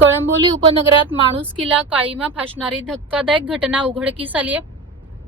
कळंबोली उपनगरात माणुसकीला काळीमा फासणारी धक्कादायक घटना उघडकीस आली आहे.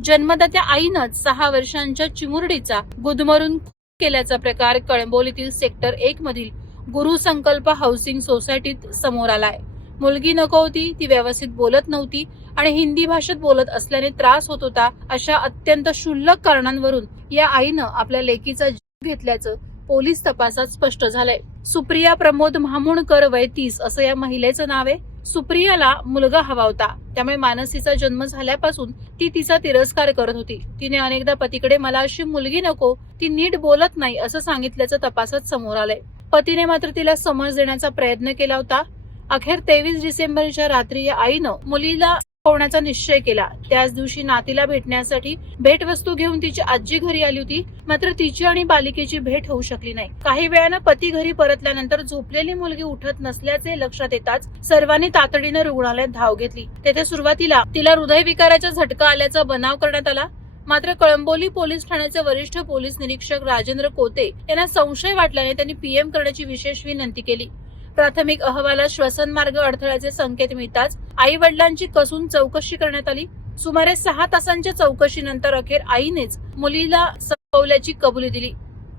जन्मदात्या आईनंच 6 वर्षांच्या चिमुरडीचा गुदमरून खून केल्याचा प्रकार कळंबोलीतील सेक्टर 1 मधील गुरुसंकल्प हाऊसिंग सोसायटीत समोर आलाय. मुलगी नको होती, ती व्यवस्थित बोलत नव्हती आणि हिंदी भाषेत बोलत असल्याने त्रास होत होता. अशा अत्यंत क्षुल्लक कारणांवरून या आईनं आपल्या लेकीचा जीव घेतल्याचं पोलीस तपासात स्पष्ट झालंय. सुप्रिया प्रमोद म्हामुणकर वय 30 असं या महिलेचं नाव आहे. सुप्रियाला मुलगा हवा होता, त्यामुळे मानसीचा जन्म झाल्यापासून ती तिचा तिरस्कार करत होती. तिने अनेकदा पतीकडे मला अशी मुलगी नको, ती नीट बोलत नाही असं सांगितल्याचं तपासात समोर आलंय. पतीने मात्र तिला समज देण्याचा प्रयत्न केला होता. अखेर 23 डिसेंबरच्या रात्री या आईनं मुलीला होण्याचा निश्चय केला. त्याच दिवशी नातीला भेटण्यासाठी भेटवस्तू घेऊन तिची आजी घरी आली होती. मात्र तिची आणि बालिकेची भेट होऊ शकली नाही. काही वेळानं पती घरी परतल्यानंतर झोपलेली मुलगी उठत नसल्याचे लक्षात येताच सर्वांनी तातडीनं रुग्णालयात धाव घेतली. तेथे सुरुवातीला तिला हृदयविकाराचा झटका आल्याचा बनाव करण्यात आला. मात्र कळंबोली पोलीस ठाण्याचे वरिष्ठ पोलीस निरीक्षक राजेंद्र कोते यांना संशय वाटल्याने त्यांनी पीएम करण्याची विशेष विनंती केली. प्राथमिक अहवालात श्वसनमार्ग अडथळ्याचे संकेत मिळताच आई वडिलांची कसून चौकशी करण्यात आली. सुमारे 6 तासांच्या चौकशीनंतर अखेर आईनेच मुलीला संपवल्याची कबुली दिली.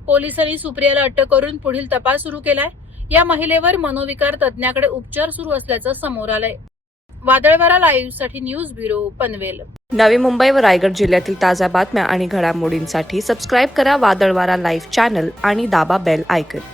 पोलिसांनी सुप्रियाला अटक करून पुढील तपास सुरू केलाय. या महिलेवर मनोविकार तज्ञाकडे उपचार सुरू असल्याचं समोर आलंय. वादळवारा लाईव्ह साठी न्यूज ब्युरो पनवेल. नवी मुंबई व रायगड जिल्ह्यातील ताज्या बातम्या आणि घडामोडींसाठी सबस्क्राईब करा वादळवारा लाईव्ह चॅनल आणि दाबा बेल आयकॉन.